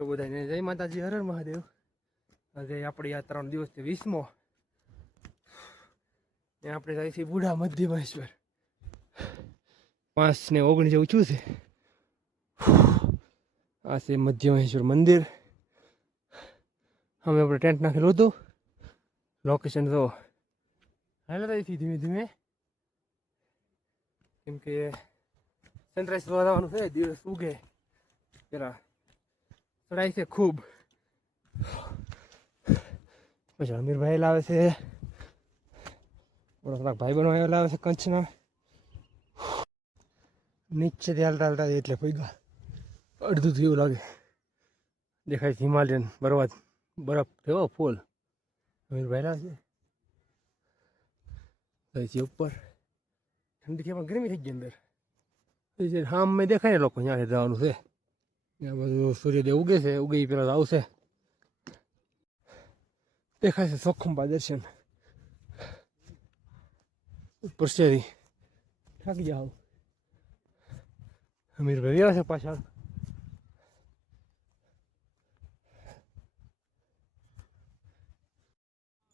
તો બધાને જય માતાજી, હર હર મહાદેવ. આજે આપણી આ 3 દિવસથી 20મો ને આપણે જાય છે બુઢા મધ્યમેશ્વર. 5 ને 19 જેવું છું છે. આ છે મધ્યમેશ્વર મંદિર. અમે આપણે ટેન્ટ નાખેલું હતું. લોકેશન જો હાલ રહીથી ધીમે ધીમે, કેમ કે સનરાઈઝ જોવા જવાનું છે. દિવસ ઉગે પેલા ચડાઈ છે ખૂબ. પછી અમીરભાઈ લાવે છે, થોડાક ભાઈ બહેનો લાવે છે કચ્છના. નીચેથી હાલતા હાલતા એટલે પૈગા અડધું થયું લાગે. દેખાય છે હિમાલયન પર્વત, બરફ થયો ફૂલ. અમીરભાઈ લાવે છે ઉપર. ઠંડી થી ગરમી થઈ ગઈ અંદર. હા મેં દેખાય ને લોકો ત્યાં જવાનું છે. ત્યાં બધું સૂર્યદેવ ઉગે છે, ઉગે પેલા આવશે. દેખાય છે ચોખંબા દર્શન ઉપર શેરી. થાકી જાઓ. અમીરભાઈ આવે છે પાછળ.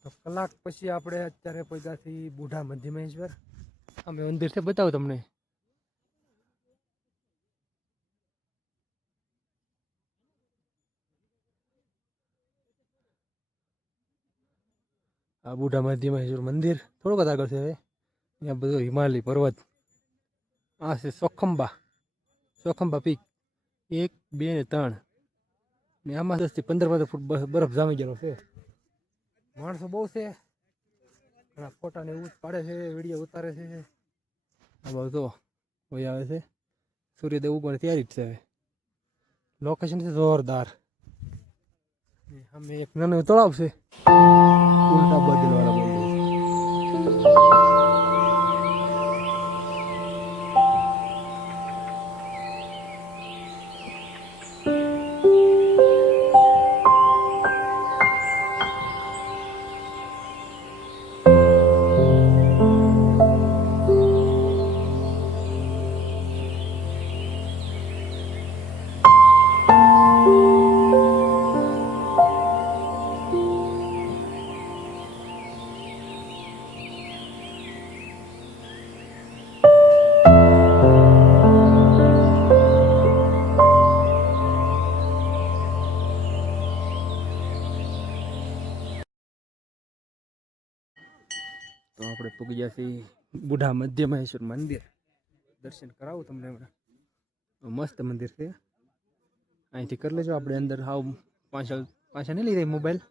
તો કલાક પછી આપણે અત્યારે પહોંચ્યાથી બુઢા મધ્યમેશ્વર. અમે મંદિર છે બતાવું તમને. આ બુઢા મધ્યમેશ્વર મંદિર થોડુંક જ આગળ છે. હવે ત્યાં બધું હિમાલય પર્વત. આ છે ચોખંબા પીક 1, 2 ને 3. ને આમાં 10 થી 15 ફૂટ બરફ જામી ગયેલો છે. માણસો બહુ છે. ઘણા ફોટા ને એવું પાડે છે, વિડીયો ઉતારે છે. આ બધું તો કોઈ આવે છે. સૂર્યદેવ ઉગવાની તૈયારી જ છે. લોકેશન છે જોરદાર. અમે એક નાનું તળાવ છે. ઉલટા બદલવાળા બોલ. તો આપણે પૂગી ગયા છીએ બુઢા મધ્યમેશ્વર મંદિર. દર્શન કરાવું તમને હમણાં. મસ્ત મંદિર છે. અહીંથી કરી લેજો. આપણે અંદર હાવ પાછા નહીં લઈ જાય મોબાઈલ.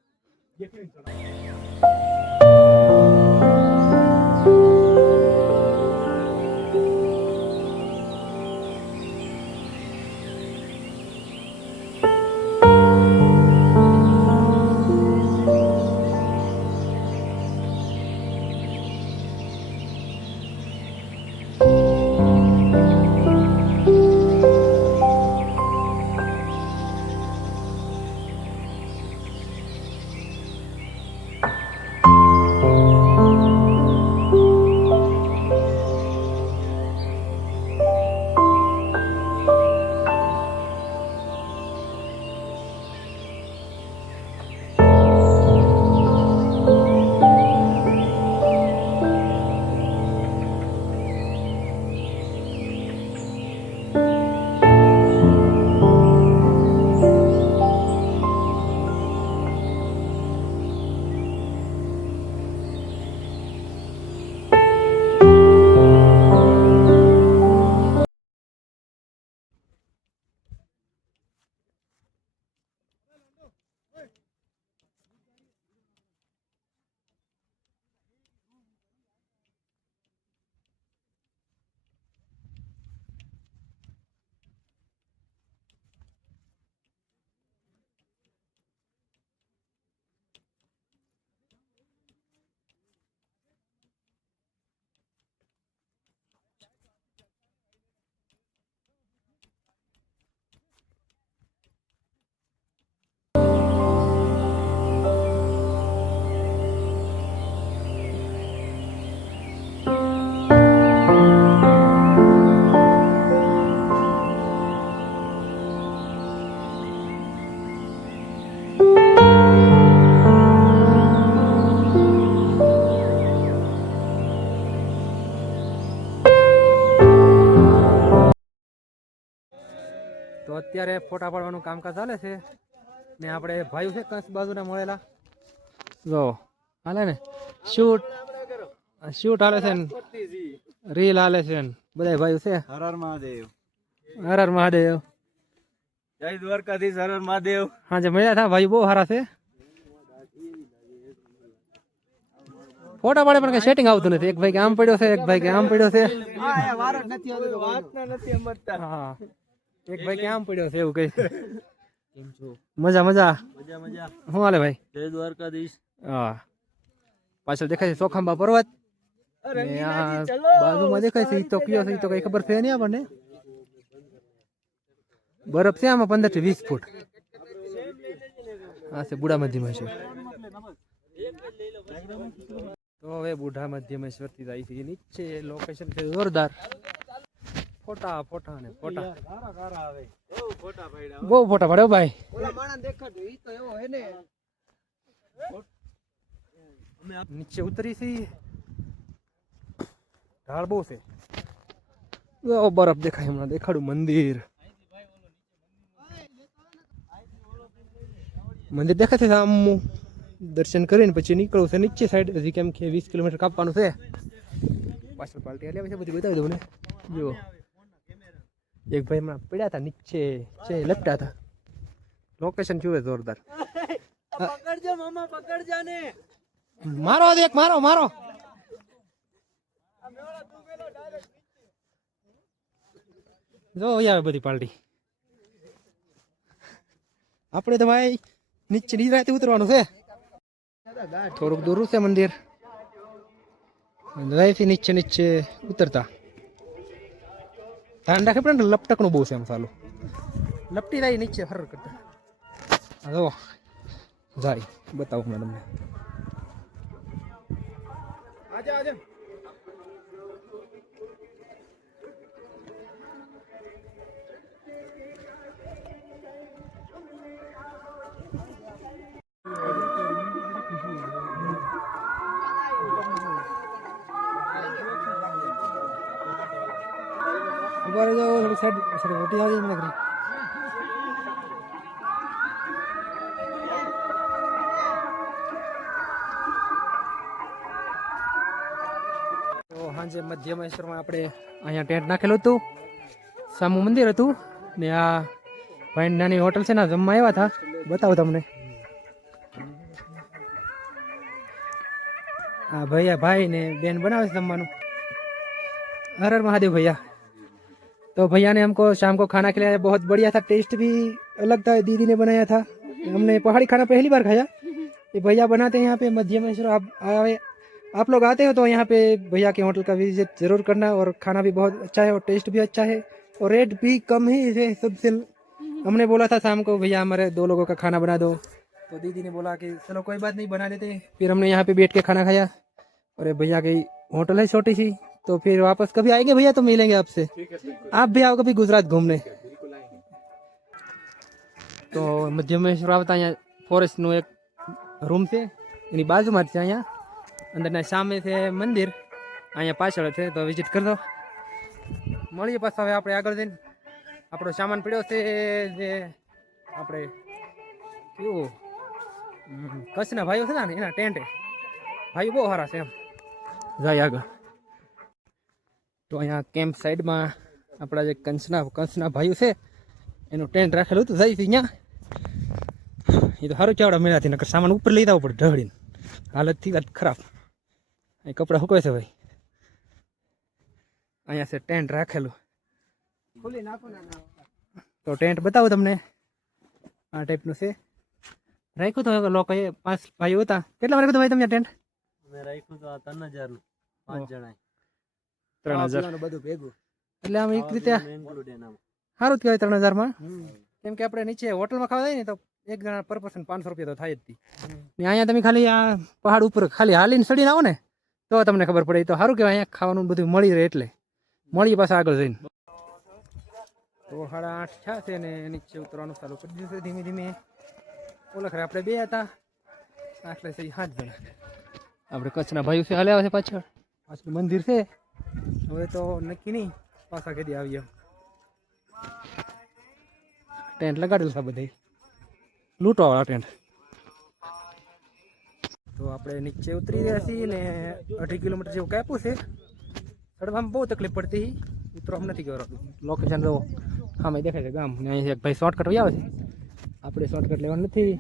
તો અત્યારે ફોટા પાડવાનું કામકાજ ચાલે છે ને આપણે ભાઈ છે કંસ બાજુના મળેલા જો હાલે ને શૂટ શૂટ હાલે છે ને રીલ હાલે છે ને બધા ભાઈઓ છે. હર હર મહાદેવ. હર હર મહાદેવ. જય દ્વારકાધીશ. હર હર મહાદેવ. હા જે મળ્યા હતા ભાઈ બહુ સારા છે. ફોટા પાડે પણ કઈ સેટિંગ આવતું નથી. એક ભાઈ કે આમ પડ્યો છે, એક ભાઈ કે આમ પડ્યો છે. હા એક ભાઈ કે આમ પડ્યો છે એવું કઈ. કેમ છો? મજા મજા મજા મજા. શું હાલે ભાઈ? જય દ્વારકાધીશ. હા પાછળ દેખાય છે ચોખાંબા પર્વત. બાજુમાં દેખાય છે તો કયો છે તો કઈ ખબર છે નહીં આપણને. બરફ છે આમાં 15 થી 20 ફૂટ. આ છે બુડા મધ્યમેશ્વર. તો હવે બુઢા મધ્યમેશ્વર થી જાય છે નીચે. લોકેશન છે જોરદાર. ફોટા ફોટા ને ફોટા બહુ ફોટા પાડ્યો ભાઈ. નીચે ઉતરી છે ઢાળ બહુ છે. બરફ દેખાય હમણાં દેખાડું મંદિર. મંદિર દેખાય છે સામું. દર્શન કરીને પછી નીકળવું છે નીચે સાઈડ. હજી કેમ કે 20 કિલોમીટર કાપવાનું છે. પાછળ પાલટી હાલી છે બધી બતાવી દઉં ને. જો એક ભાઈ હમણાં પડ્યા હતા નીચે છે લપટ્યા હતા. લોકેશન જોવે જોરદાર. પકડજો મામા, પકડજા ને. મારો એક મારો મારો જો આવે બધી પાલટી. આપણે તો ભાઈ નીચે નિરાતે ઉતરવાનું છે. થોડુંક દૂર છે મંદિર. થી નીચે નીચે ઉતરતા ધ્યાન રાખે પણ લપટકનું બહુ છે એમ સાલું. લપટી જાય નીચે હર કરતા. જો જાય બતાવું મેં તમને. આજા આજા ऊपर जाओ थोड़ी साइड थोड़ी रोटी आ गई लग रही. તો હાંજે મધ્યમેશ્વરમાં આપણે અહીંયા ટેન્ટ નાખેલું હતું. સામું મંદિર હતું ને આ ભાઈ નાની હોટલ છે ને જમવા આવ્યા હતા. બતાવું તમને. हाँ भैया भाई ने बेन बनावे जमवानू. हर हर महादेव भैया. तो भैया ने हमको शाम को खाना खिलाया. बहुत बढ़िया था. टेस्ट भी अलग था. दीदी ने बनाया था. हमने पहाड़ी खाना पहली बार खाया. ये भैया बनाते हैं यहाँ पे मध्यमेश्वर. आप लोग आते हो तो यहाँ पे भैया के होटल का विजिट जरूर करना. और खाना भी बहुत अच्छा है और टेस्ट भी अच्छा है और रेट भी कम ही है सबसे. हमने बोला था शाम को भैया हमारे 2 लोगों का खाना बना दो. तो दीदी ने बोला कि चलो कोई बात नहीं बना देते. फिर हमने यहाँ पे बैठ के खाना खाया. और भैया की होटल है छोटी सी. तो फिर वापस कभी आएंगे भैया तो मिलेंगे आपसे. आप भी आओ कभी गुजरात घूमने. तो मध्यमेश्वर आवता अँ फॉरेस्ट नु एक रूम से एनी बाजू में अँ अंदर सामे से मंदिर अँ पाछळ है. तो विजिट कर दो. મળીએ પાછા હવે આપણે આગળ જઈને. આપણો સામાન પડ્યો છે જે આપણે કેવું કચ્છના ભાઈઓ છે ને એના ટેન્ટ. ભાઈઓ બહુ સારા છે એમ. જાય આગળ. તો અહીંયા કેમ્પ સાઈડમાં આપણા જે કંસના ભાઈઓ છે એનું ટેન્ટ રાખેલું હતું. જાય છે અહીંયા. એ તો સારું ચાવડા મેળાથી નકર સામાન ઉપર લઈ જવો પડે ઢળીને. હાલતથી વાત ખરાબ. એ કપડાં સુકાય છે ભાઈ. અહીંયા છે ટેન્ટ રાખેલું. તો ટેન્ટ બતાવું તમને. આ ટાઈપનું છે. રાખ્યું તો લોકોએ 5 ભાઈઓ હતા. કેટલા રાખ્યું ભાઈ તમે ટેન્ટ? મેં રાખ્યું તો 3000 નું 5 જણા. 3000 બધું ભેગું. એટલે આમ એક રીતે સારું જ કહેવાય 3000 માં. કેમ કે આપણે નીચે હોટલમાં ખાવા જાય ને તો એક જણા પર પર્સન 500 રૂપિયા તો થાય જ હતી. ને અહીંયા તમે ખાલી આ પહાડ ઉપર ખાલી હાલીને ચડીને આવો ને તો તમને ખબર પડે. તો સારું કહેવાય અહીંયા ખાવાનું બધું મળી રહે. એટલે મળીએ પાછા આગળ જઈને. તો 8:30 થયા છે ને નીચે ઉતરવાનું ચાલુ કરી દીધું છે ધીમે ધીમે. ઓળખ આપણે બે હતા આટલે છે 7 જણા. આપણે કચ્છના ભાઈઓ છે હાલે આવે છે પાછળ પાછળ મંદિર છે. હવે તો નક્કી નહીં પાછા કદી આવીએ. ટેન્ટ લગાડેલું છે બધે લૂંટવાવાળા ટેન્ટ. તો આપણે નીચે ઉતરી રહ્યા છીએ ને 2.5 કિલોમીટર જેવું કાપ્યું છે. ચડવામાં બહુ તકલીફ પડતી ઉતરવામાં નથી કરવાનું. લોકેશન રહો સામે દેખાય છે ગામ ને અહીં એક ભાઈ શોર્ટકટ વહી આવે છે. આપણે શોર્ટકટ લેવાનું નથી.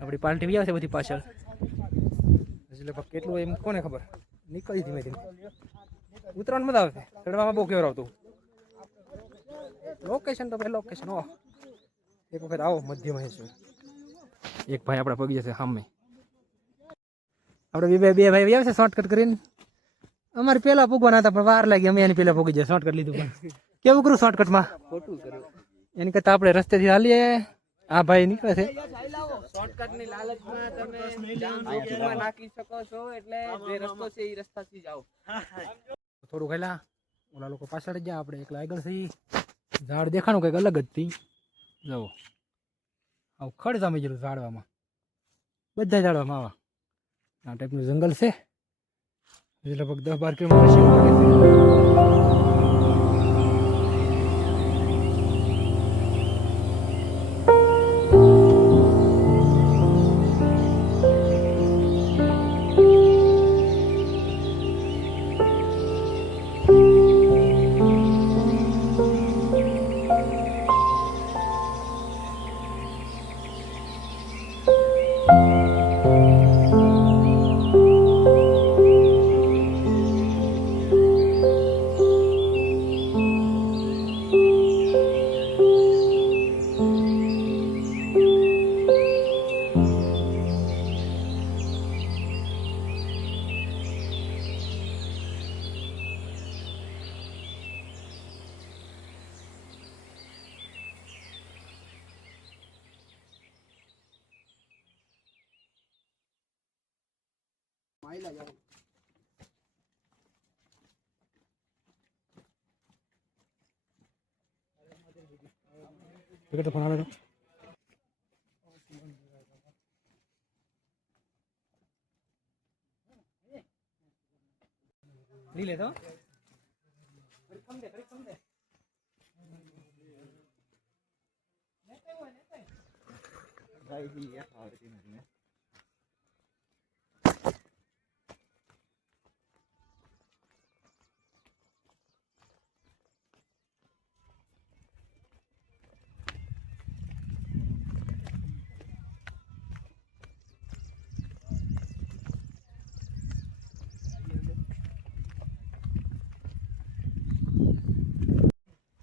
આપણી પાર્ટી વહી આવે છે બધી પાછળ. એટલે કેટલું એમ કોને ખબર. નીકળી ધીમે ધીમે ઉતરવાનું મજા આવે છે. ચડવામાં બહુ કેવર આવતું. લોકેશન તો ભાઈ લોકેશન હો એક વખત આવો મધ્યમાં છે. એક ભાઈ આપણા પગી જશે સામે. આપણે બે ભાઈ આવે છે શોર્ટકટ કરીને. અમારે પેલા પૂગવાના હતા પણ વાર લાગી. અમે એની પેલા પૂગી જાય શોર્ટકટ લીધું. પણ કેવું કરું શોર્ટકટમાં ખોટું કર્યું એની કરતા આપણે રસ્તેથી હાલીએ. આ ભાઈ નીકળે છે. શોર્ટકટની લાલચમાં તમે જાન જોખમમાં નાખી શકો છો એટલે જે રસ્તો છે એ રસ્તાથી જાઓ. થોડું પહેલા ઓલા લોકો પાછળ જ ગયા. આપણે એકલા આગળ થઈ. ઝાડ દેખાણું કંઈક અલગ જ હતી. જુઓ આવું ખડ જામી ગયેલું ઝાડવામાં. બધા ઝાડવામાં આવા આ ટાઈપનું જંગલ છે. લગભગ 10-12 કિલોમીટર. તો ફોન આવે તો લે તો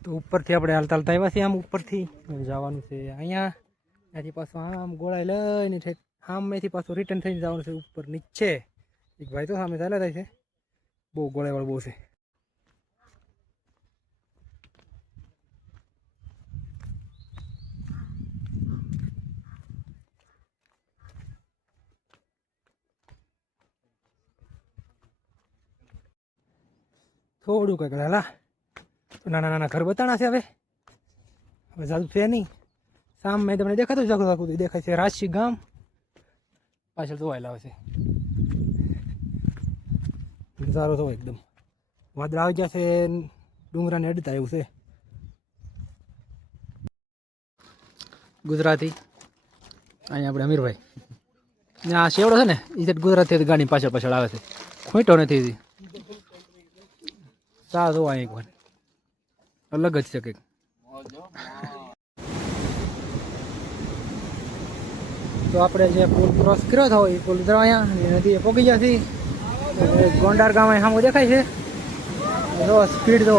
તો ઉપરથી આપણે હાલતા હાલતા આવ્યા છીએ. આમ ઉપરથી જવાનું છે અહીંયા. ત્યાંથી પાછું આમ ગોળાઈ લઈને ઠેક સામેથી પાછું રિટર્ન થઈને જવાનું છે ઉપર નીચે. એક ભાઈ તો સામે ચાલ્યા થાય છે. બહુ ગોળાઈવાળું બહુ છે. થોડું કંઈક હાલા નાના નાના ઘર બતાણા છે. હવે જાદુ છે નહીં. સામે તમને દેખાતું જાગૃત આખું દેખાય છે રાશી ગામ. પાછળ જોવાયેલા આવે છે. નજારો તો એકદમ વાદળ આવી ગયા છે. ડુંગરાને અડતા એવું છે. ગુજરાતી અહીંયા આપણે અમીરભાઈ આ શેવડો છે ને એ ગુજરાતી ગાડી પાછળ પાછળ આવે છે. ખૂંટો નથી. ચા જોવા એક વાર અલગ જ છે કંઈક. તો આપણે જે પુલ ક્રોસ કર્યો હતો એ પુલ અહીંયા નદીએ પહોંચી ગયા છીએ. ગોંડાર ગામ અહીં સામું દેખાય છે. જો સ્પીડ જો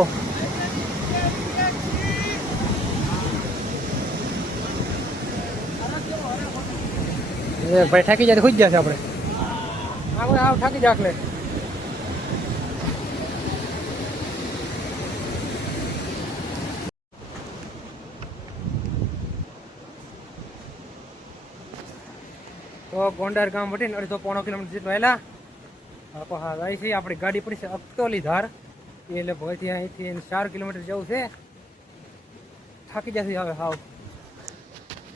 ભાઈ ઠાકી જાય ખુજ જશે. આપણે આવ ઠાકી જાય એટલે તો ગોંડાર ગામ વટીને 1.5-પોણો કિલોમીટર જેટલું હેલા હા જાય છે. આપણી ગાડી પડી છે અકતોલી ધાર. એટલે ભયથી અહીંથી 4 કિલોમીટર જવું છે. થાકી જશે હવે હાવ.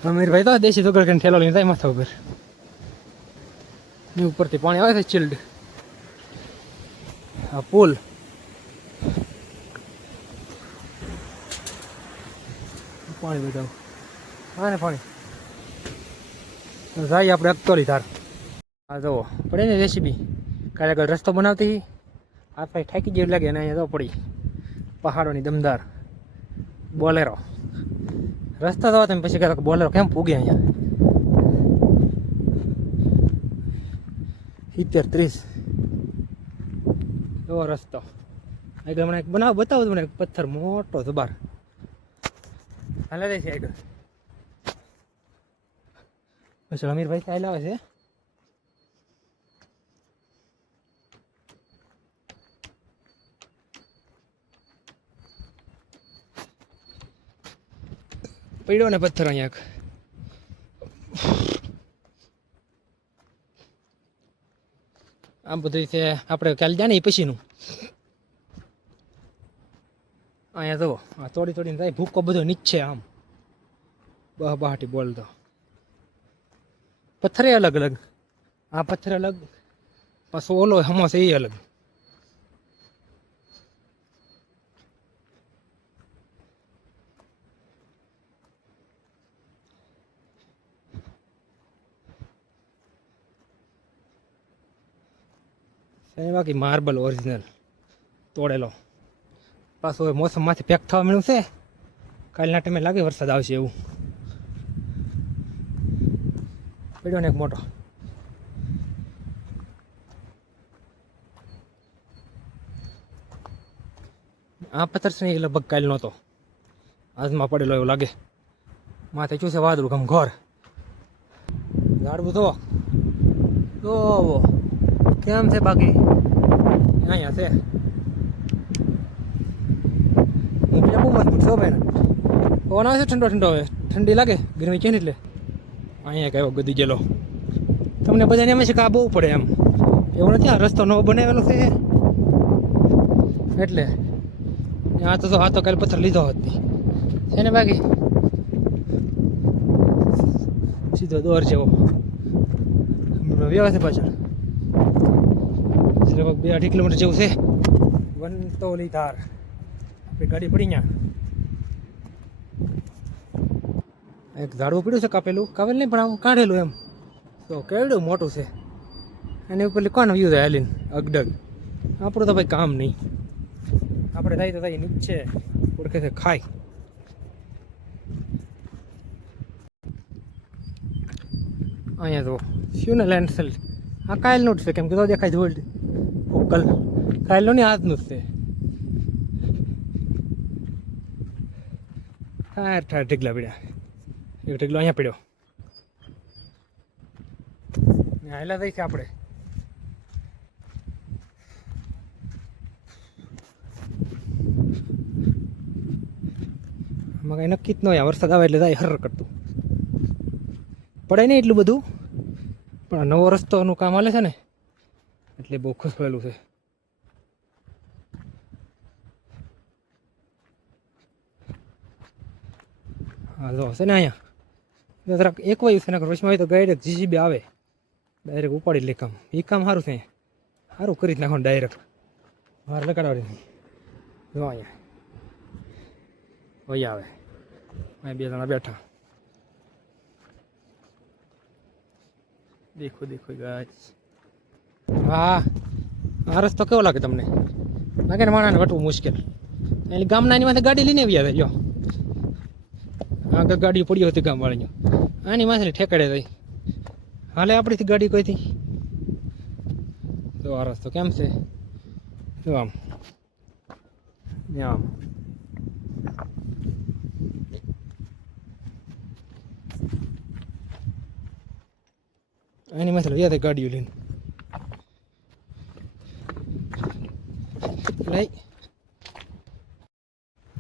અમીરભાઈ તો દેશી દુગડ કરીને ઠેલો લઈને જાય માથા ઉપર. ને ઉપરથી પાણી આવે છે ચિલ્ડ. આ પુલ પાણી બધા હા ને પાણી જાય આપણે અગતોલી ધાર. હા જુઓ પડે ને રેસીપી કાલે આગળ રસ્તો બનાવતી આ ભાઈ ઠાકી જેવું લાગે અને અહીંયા તો પડી પહાડોની દમદાર બોલેરો રસ્તો તો તમે પછી કહેતા બોલેરો કેમ પૂગે અહીંયા 70-30 એવો રસ્તો આગળ મને એક બતાવો મને એક પથ્થર મોટો જબાર હાલે જાય છે આગળ. પછી અમીરભાઈ ચાલ આવે છે. પડ્યો ને પથ્થર અહીંયા આમ બધું છે આપણે કાલે જાણીએ પછીનું. અહીંયા જુઓ આ તોડીને જાય ભૂકો બધો નીચે આમ બહાટી બોલતો પથ્થરે અલગ અલગ આ પથ્થર અલગ પાછો ઓલો હમસ એ અલગ. બાકી માર્બલ ઓરિજિનલ તોડેલો પાછું હવે મોસમમાંથી પેક થવા મળ્યું છે. કાલના ટાઈમે લાગે વરસાદ આવશે એવું. પડ્યો ને એક મોટો આ પથ્થર છે ને એ લગભગ કાલ નહોતો આજમાં પડેલો એવું લાગે. માથે શું છે વાદળું ગમ ઘર ઝાડવું તો કેમ છે બાકી અહીંયા છે હું બહુ મજબૂત છો ભાઈ પવન આવે છે ઠંડો હવે ઠંડી લાગે ગરમી છે ને એટલે અહીંયા કયો ગદી ગયેલો તમને બધાને એમ છે કે આ બહુ પડે એમ એવું નથી. આ રસ્તો નવો બનાવેલો છે એટલે આ તો કાલે પથ્થર લીધો હતી છે ને બાકી સીધો દોર જેવો વ્યવસ્થિત પાછળ 2-2.5 કિલોમીટર જેવું છે. વંતોલી ધાર આપણી ગાડી પડી ત્યાં એક ઝાડવું પડ્યું છે કાપેલ નહીં પણ આમ કાઢેલું એમ તો કેવડું મોટું છે એની ઉપર કોણ વ્યૂ થાય હાલીને અગડગ. આપણું તો ભાઈ કામ નહીં આપણે થાય તો થાય નીચે ઓળખે છે ખાય. અહીંયા તો શું ને લેન્ડ સેલ આ કાયલનું જ છે કેમ કે તો દેખાય ધોળ ઉકલ કાયલનું નહીં આજનું જ છે. ઠાર ઢીકલા પડ્યા એક ઢીકલો અહીંયા પડ્યો હાલા થઈ છે આપણે. આમાં કંઈ નક્કી જ ન હોય વરસાદ આવે એટલે જાય હર કરતું પડે નહીં એટલું બધું પણ નવો રસ્તોનું કામ હાલે છે ને એટલે બહુ ખસેલું છે. હા જો છે ને અહીંયા જરાક એક વાયુ છે ને વચમાં હોય તો ડાયરેક્ટ જીસીબી આવે ડાયરેક્ટ ઉપાડી લે કામ. એ કામ સારું છે સારું કરી જ નાખવાનું ડાયરેક્ટ બહાર લગાડવાની. જો અહીંયા વહી આવે અહીં 2 જણા બેઠા દેખો ગાઈસ. હા આ રસ્તો કેવો લાગે તમને? લાગે ને માણાને વટવું મુશ્કેલ એટલે ગામના એની માથે ગાડી લઈને આવ્યા હતા. જો આગળ ગાડી પડી હતી ગામવાળીઓ આની માથે ઠેકાડે થઈ હાલે આપણીથી ગાડી કોઈથી. તો આ રસ્તો કેમ છે જો આમ આમ એની માથે યાદ ગાડીઓ લઈને લઈ.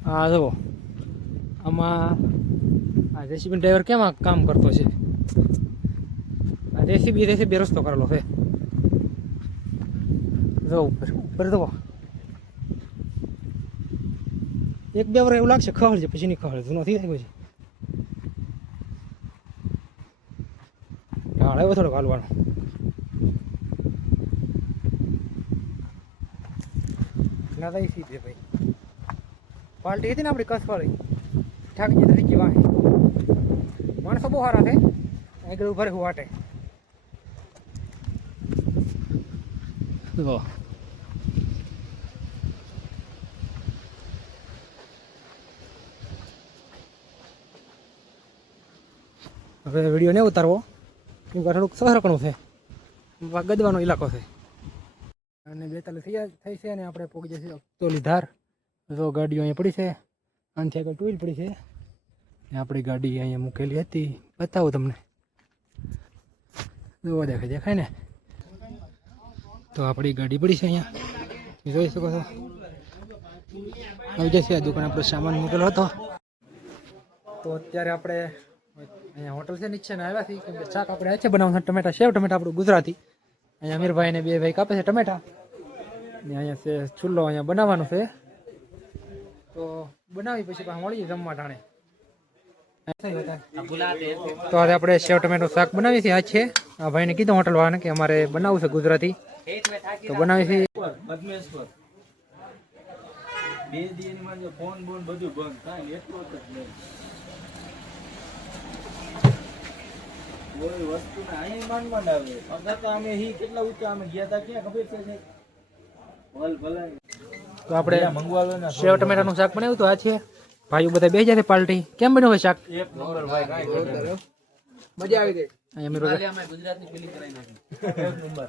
હા જુઓ આમાં આ જેસીબી ડ્રાઈવર કેમ આ કામ કરતો છે? આ જેસીબી રસ્તો કરેલો છે. જો ઉપર જુઓ 1-2 વર્ષ એવું લાગશે ખવડ છે પછી નહીં ખવડ જૂનો થઈ જાય પછી ઢાળ આવ્યો થોડો હાલવાનો. ના થઈ સીધે ભાઈ પાર્ટી હતી ને આપણી કસવાળી ઠાકી થઈ ગઈ વાહે. માણસો બહુ સારા છે આગળ ઉભા રહેવું વાટે. હવે વિડીયો નહીં ઉતારવો કેમ કે થોડુંક સહરકણું છે, ગદવાનો ઇલાકો છે અને 42 થઈ છે અને આપણે પહોંચી જઈએ અક્તોલી ધાર. તો ગાડીઓ અહીંયા પડી છે, આનાથી આગળ ટુ વ્હીલ પડી છે ને આપણી ગાડી અહીંયા મૂકેલી હતી, બતાવું તમને. જોવા દેખાય ને. તો આપણી ગાડી પડી છે અહીંયા, જોઈ શકો છો. આવી જશે આ દુકાન આપણો સામાન મૂકેલો હતો. તો અત્યારે આપણે અહીંયા હોટલ છે નીચે ને આવ્યા છીએ કેમ કે શાક આપણે છે બનાવવાનું ટમેટા, સેવ ટમેટા આપણું ગુજરાતી. અહીંયા અમીરભાઈ ને બે ભાઈ કાપે છે ટમેટા ને અહીંયા છે ચૂલો અહીંયા બનાવવાનું છે. તો બનાવી પછી પાછા મળીએ જમવા ટાણે. તો આજે આપણે સેવ ટમેટો શાક બનાવીએ છીએ. આ છે આ ભાઈને કીધું હોટલ વાળાને કે અમારે બનાવવું છે ગુજરાતી, તો બનાવી છે. પદ્મેશ્વર 2 દિવસમાં જો ફોન બોન બધું બંધ થાય એટલું જ નહીં. કોઈ વસ્તુ ને અહીં માનવા આવે અગર તો અમે હી કેટલા ઊંચા અમે ગયા હતા ક્યાં ખબર છે ભલ ભલે. તો આપણે સેવ ટમેટાનું શાક બનાવ્યું તો આ છે. ભાઈઓ બધા બેસી જશે પાર્ટી. કેમ બન્યું હોય શાક? એક નંબર ભાઈ, મજા આવી ગઈ. અહીંયા ગુજરાતની પેલી કરાઈ નાખી. એક નંબર.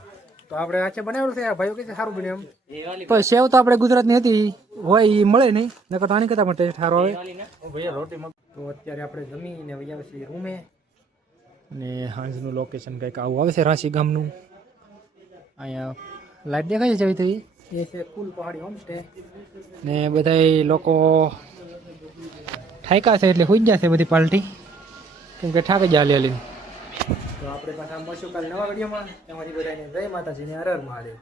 તો આપણે આ છે બનાવેલું છે. ભાઈઓ કે સારું બન્યું એમ. તો સેવ તો આપણે ગુજરાતની હતી હોય એ મળે નહીં, નકર તો આની કરતા પણ ટેસ્ટ સારો આવે. ભૈયા રોટી તો અત્યારે આપણે જમીને વહી આવે છે રૂમે ને સાંજનું લોકેશન કંઈક આવું આવે છે રાશી ગામનું. અહીંયા લાઈટ દેખાય છે જેવી તેવી. એ છે કુલ પહાડી હોમસ્ટે ને બધા લોકો ઠાયકા છે એટલે હોઈ જશે બધી પાર્ટી કેમ કે ઠાકે જ હાલી હાલી. તો આપણે પાછા મળશું કાલે નવા વિડીયોમાં. તમારી બધાને જય માતાજી ને હર હર મહાદેવ.